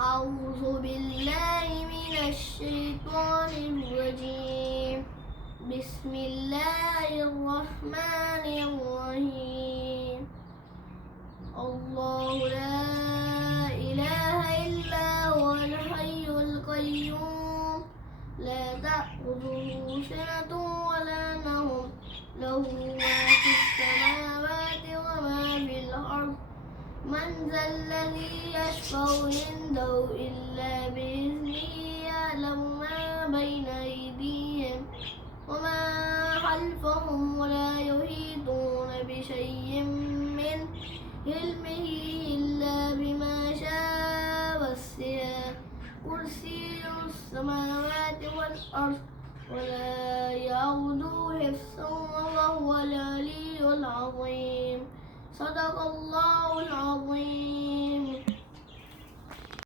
أعوذ بالله من الشيطان الرجيم. بسم الله الرحمن الرحيم. الله لا إله إلا هو الحي القيوم لا تأخذه سنة ولا نوم له ما في السماوات وما في الأرض من ذا الذي يشفع عنده إلا بإذنه يعلم ما بين أيديهم وما خلفهم ولا يحيطون بشيء من علمه إلا بما شاء وسع كرسيه السماوات والأرض ولا يعوده حفظهما وهو العلي العظيم. صدق الله العظيم.